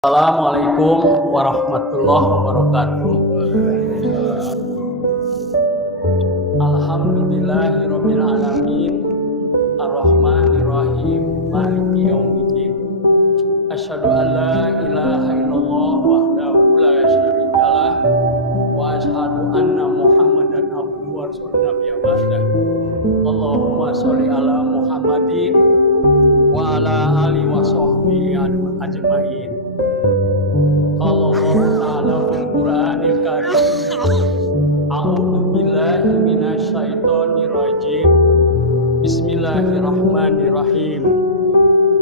Assalamualaikum warahmatullahi wabarakatuh. Alhamdulillahirabbil alamin, arrahmanirrahim, maliki yaumiddin. Asyhadu an la ilaha illallah wahdahu la syarikalah wa asyhadu anna Muhammadan abduhu wa rasuluhu nabiyya ba'dah. Allahumma sholli ala Muhammadin wa ala alihi wa sahbihi ajmain. Allah Ta'ala fil Qur'anil Karim. A'udzu billahi minasyaitonir rajim. Bismillahirrahmanirrahim.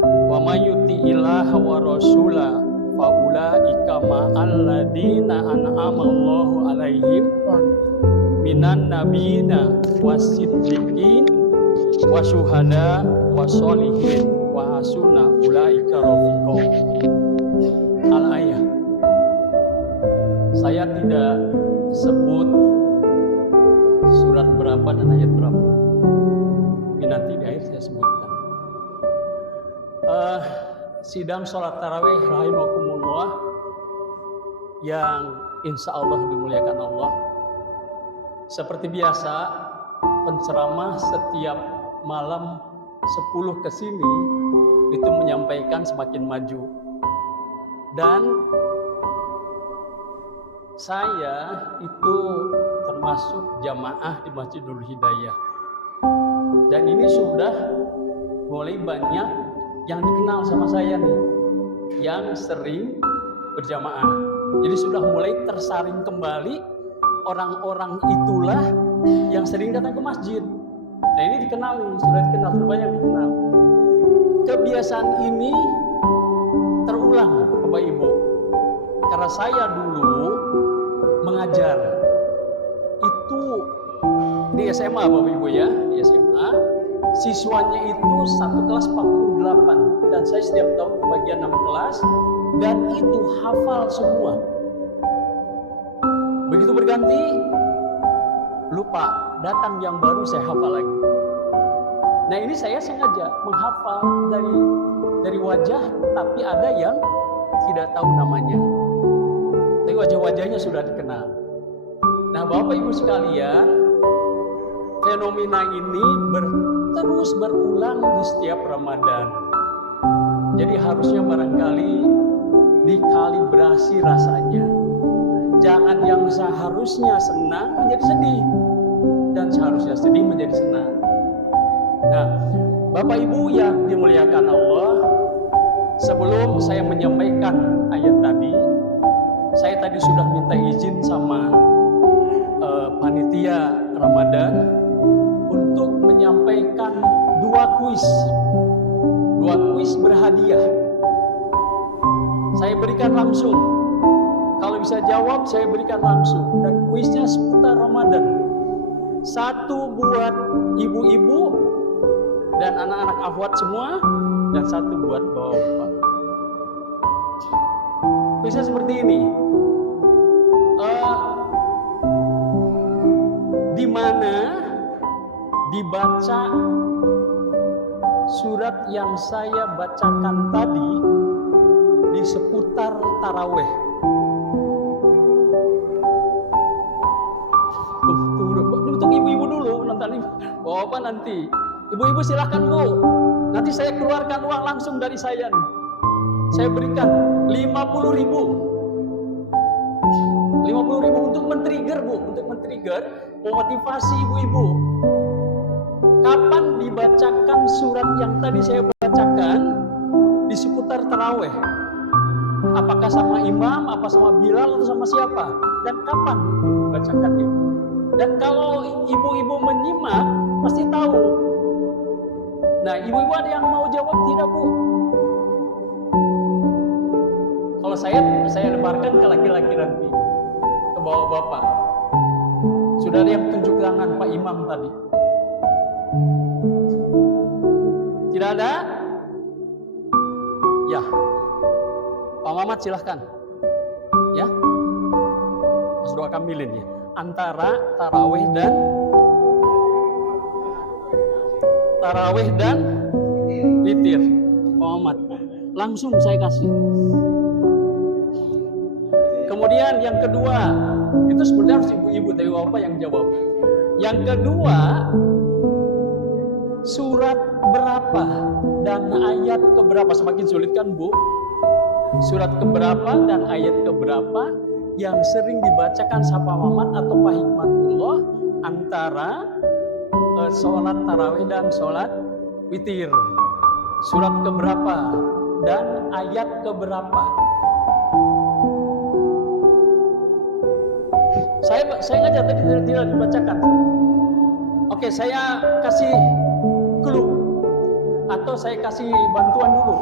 Wa may yuti'illaha wa rasula fa ulaika ma'al ladzina an'ama Allahu 'alaihim minan nabiyina wasiddiqin wasyuhada wassolihin wa hasuna ulaika rafiqa. Al-ayah. Saya tidak sebut surat berapa dan ayat berapa. Tapi nanti di akhir saya sebutkan. Sidang sholat tarawih rahimakumullah yang insya Allah dimuliakan Allah. Seperti biasa, penceramah setiap malam 10 ke sini itu menyampaikan semakin maju. Dan saya itu termasuk jamaah di Masjidul Hidayah. Dan ini sudah mulai banyak yang dikenal sama saya nih, yang sering berjamaah. Jadi sudah mulai tersaring kembali orang-orang itulah yang sering datang ke masjid. Nah ini dikenal nih, sudah dikenal, sudah banyak dikenal. Kebiasaan ini terulang Bapak Ibu. Karena saya dulu mengajar itu di SMA Bapak Ibu ya, di SMA siswanya itu satu kelas 48 dan saya setiap tahun kebagian 6 kelas dan itu hafal semua. Begitu berganti lupa, datang yang baru saya hafal lagi. Nah ini saya sengaja menghafal dari wajah, tapi ada yang tidak tahu namanya. Tapi wajah-wajahnya sudah dikenal. Nah Bapak Ibu sekalian, fenomena ini terus berulang di setiap Ramadan. Jadi harusnya barangkali dikalibrasi rasanya. Jangan yang seharusnya senang menjadi sedih, dan seharusnya sedih menjadi senang. Nah, Bapak Ibu yang dimuliakan Allah, sebelum saya menyampaikan ayat tadi, saya tadi sudah minta izin sama panitia Ramadan untuk menyampaikan dua kuis berhadiah. Saya berikan langsung. Kalau bisa jawab, saya berikan langsung. Dan kuisnya seputar Ramadan. Satu buat ibu-ibu dan anak-anak akhwat semua, dan satu buat bapak. Kuisnya seperti ini. Di mana dibaca surat yang saya bacakan tadi di seputar taraweh. Untuk ibu-ibu dulu, bapak nanti. Ibu-ibu silahkan Bu. Nanti saya keluarkan uang langsung dari saya nih. Saya berikan 50.000. 50.000 untuk men-trigger Bu, untuk men-trigger, memotivasi ibu-ibu. Kapan dibacakan surat yang tadi saya bacakan di seputar taraweh? Apakah sama imam, apa sama Bilal, atau sama siapa? Dan kapan dibacakannya? Dan kalau ibu-ibu menyimak, pasti tahu. Nah, ibu-ibu ada yang mau jawab tidak Bu? Kalau saya lebarkan ke laki-laki nanti, ke bapak-bapak. Sudah ada yang tunjuk tangan Pak Imam tadi? Tidak ada? Ya, Pak Mamat silahkan. Ya, Mas Doa Kamilin ya. Antara tarawih dan witir. Pak Mamat, langsung saya kasih. Kemudian yang kedua, itu sebenarnya harus ibu-ibu, tapi bapak yang jawab. Yang kedua, surat berapa dan ayat keberapa? Semakin sulit kan Bu? Surat keberapa dan ayat keberapa yang sering dibacakan Sapa Mamat atau Pak Hikmatullah antara sholat tarawih dan sholat witir? Surat keberapa dan ayat keberapa? Saya ngajar tadi tidak dibacakan. Oke, saya kasih clue atau saya kasih bantuan dulu.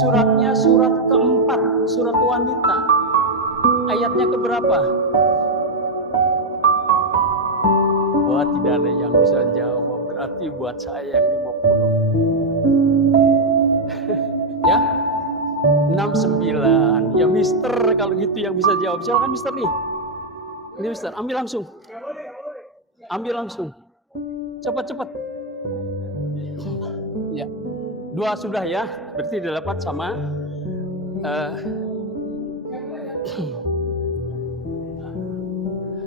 Suratnya surat keempat, surat wanita. Ayatnya keberapa? Wah, tidak ada yang bisa jawab. Berarti buat saya yang 50. Ya, 69. Ya Mister, kalau gitu yang bisa jawab. Silakan Mister nih. Ini Mister, ambil langsung. Ambil langsung. Cepat-cepat. Ya. 2 sudah ya. Berarti didapat sama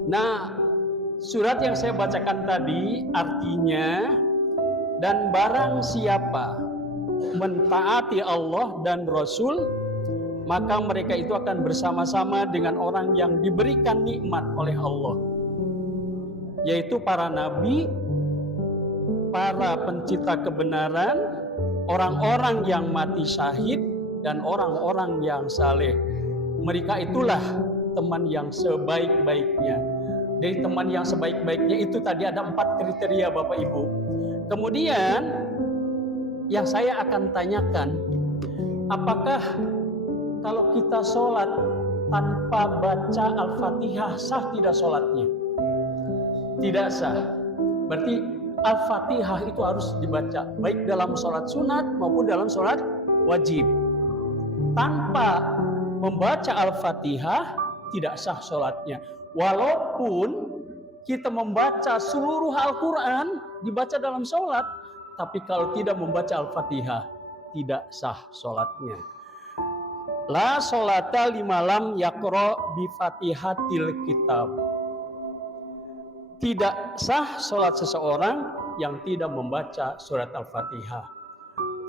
Nah, surat yang saya bacakan tadi artinya, dan barang siapa mentaati Allah dan Rasul, maka mereka itu akan bersama-sama dengan orang yang diberikan nikmat oleh Allah, yaitu para nabi, para pencipta kebenaran, orang-orang yang mati syahid, dan orang-orang yang saleh. Mereka itulah teman yang sebaik-baiknya. Dari teman yang sebaik-baiknya itu tadi ada 4 kriteria Bapak Ibu. Kemudian yang saya akan tanyakan, apakah kalau kita sholat tanpa baca Al-Fatihah sah tidak sholatnya? Tidak sah. Berarti Al-Fatihah itu harus dibaca baik dalam sholat sunat maupun dalam sholat wajib. Tanpa membaca Al-Fatihah tidak sah sholatnya. Walaupun kita membaca seluruh Al-Quran dibaca dalam sholat, tapi kalau tidak membaca Al-Fatihah tidak sah sholatnya. La sholata limalam yakro bi fatihatil kitab. Tidak sah sholat seseorang yang tidak membaca surat Al-Fatihah.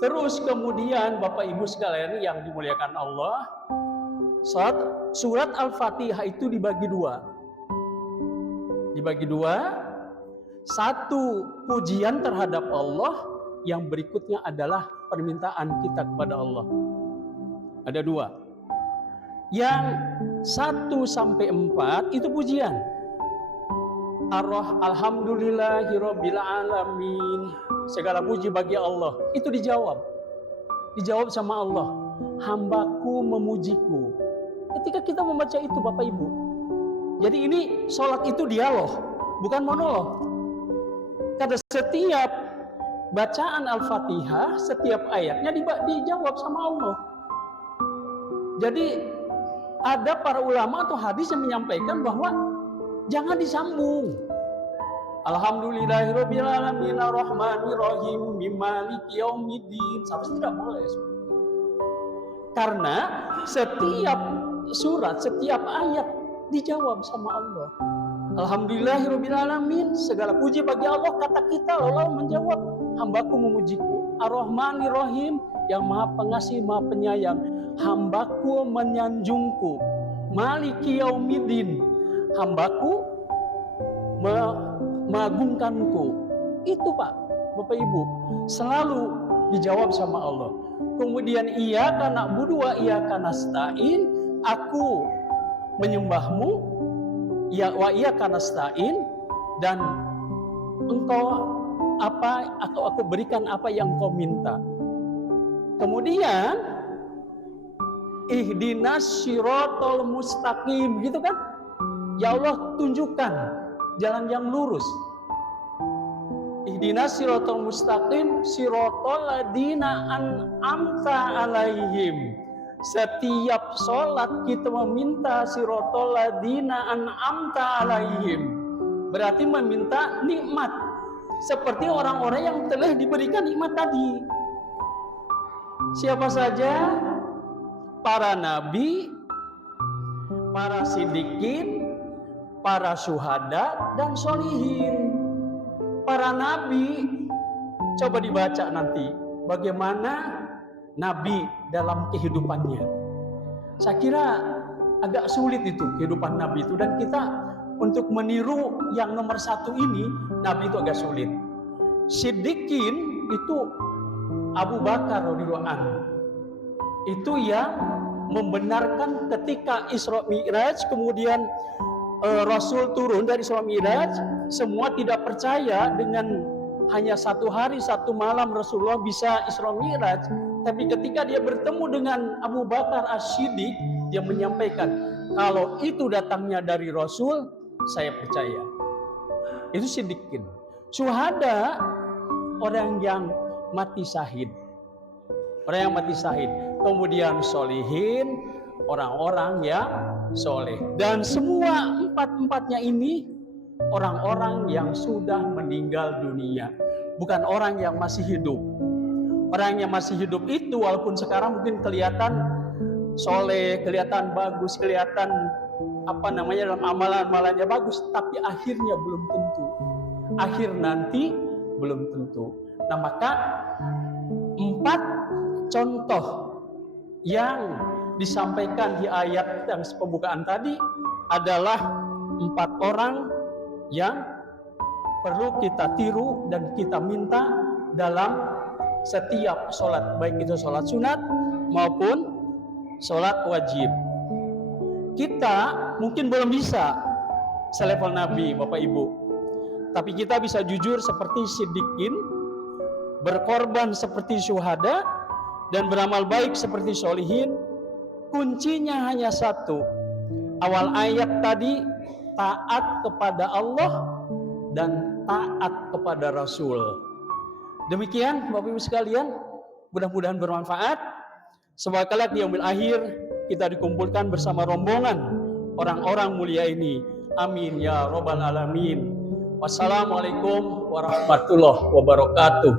Terus kemudian Bapak Ibu sekalian yang dimuliakan Allah, surat Al-Fatihah itu dibagi 2. Dibagi 2. Satu, pujian terhadap Allah. Yang berikutnya adalah permintaan kita kepada Allah. Ada 2. Yang 1 sampai 4 itu pujian. Alhamdulillahirabbil alamin. Segala puji bagi Allah. Itu dijawab. Dijawab sama Allah. Hambaku memujiku. Ketika kita membaca itu Bapak Ibu. Jadi ini sholat itu dialog, bukan monolog. Karena setiap bacaan Al-Fatihah, setiap ayatnya dijawab sama Allah. Jadi ada para ulama atau hadis yang menyampaikan bahwa jangan disambung. Alhamdulillahirabbil alamin arrahmanir rahim maliki yaumiddin. Sampai tidak boleh. Karena setiap surat, setiap ayat dijawab sama Allah. Alhamdulillahirabbil alamin, segala puji bagi Allah. Kata kita, Allah menjawab, hambaku memujiku. Ar-Rahmanir Rahim, yang maha pengasih, maha penyayang, hambaku menyanjungku. Maliki yaumiddin, hambaku mengagungkanku. Itu Pak, Bapak Ibu, selalu dijawab sama Allah. Kemudian iyyaka na'budu wa iyyaka nasta'in, aku menyembahmu, ya wa iyyaka nasta'in, dan engkau aku berikan apa yang kau minta. Kemudian ihdinas siratal mustaqim, gitu kan? Ya Allah, tunjukkan jalan yang lurus. Ihdinas siratal mustaqim siratal ladzina an'amta alaihim. Setiap sholat kita meminta siratal ladzina an'amta alaihim. Berarti meminta nikmat. Seperti orang-orang yang telah diberikan nikmat tadi. Siapa saja? Para nabi, para siddiqin, para syuhada, dan sholihin. Para nabi, coba dibaca nanti bagaimana nabi dalam kehidupannya. Saya kira agak sulit itu kehidupan nabi itu, dan kita untuk meniru yang nomor satu ini, nabi itu agak sulit. Siddiqin itu Abu Bakar radhiyallahu anhu. Itu yang membenarkan ketika Isra Mi'raj, kemudian Rasul turun dari Isra Mi'raj, semua tidak percaya dengan hanya 1 hari 1 malam Rasulullah bisa Isra Mi'raj. Tapi ketika dia bertemu dengan Abu Bakar As-Siddiq, dia menyampaikan, kalau itu datangnya dari Rasul, saya percaya. Itu siddiqin. Syuhada, orang yang mati syahid. Orang yang mati syahid. Kemudian sholihin, orang-orang yang soleh. Dan semua empat-empatnya ini orang-orang yang sudah meninggal dunia, bukan orang yang masih hidup. Orang yang masih hidup itu walaupun sekarang mungkin kelihatan soleh, kelihatan bagus, kelihatan dalam amalan-amalannya bagus, tapi akhirnya belum tentu. Akhir nanti belum tentu. Nah, maka 4 contoh yang disampaikan di ayat yang pembukaan tadi adalah 4 orang yang perlu kita tiru dan kita minta dalam setiap sholat, baik itu sholat sunat maupun sholat wajib. Kita mungkin belum bisa selevel Nabi, Bapak Ibu, tapi kita bisa jujur seperti siddiqin, berkorban seperti syuhada, dan beramal baik seperti sholihin. Kuncinya hanya satu. Awal ayat tadi, taat kepada Allah dan taat kepada Rasul. Demikian Bapak Ibu sekalian, mudah-mudahan bermanfaat. Semoga kelak di yaumil akhir kita dikumpulkan bersama rombongan orang-orang mulia ini. Amin ya rabbal alamin. Wassalamualaikum warahmatullahi wabarakatuh.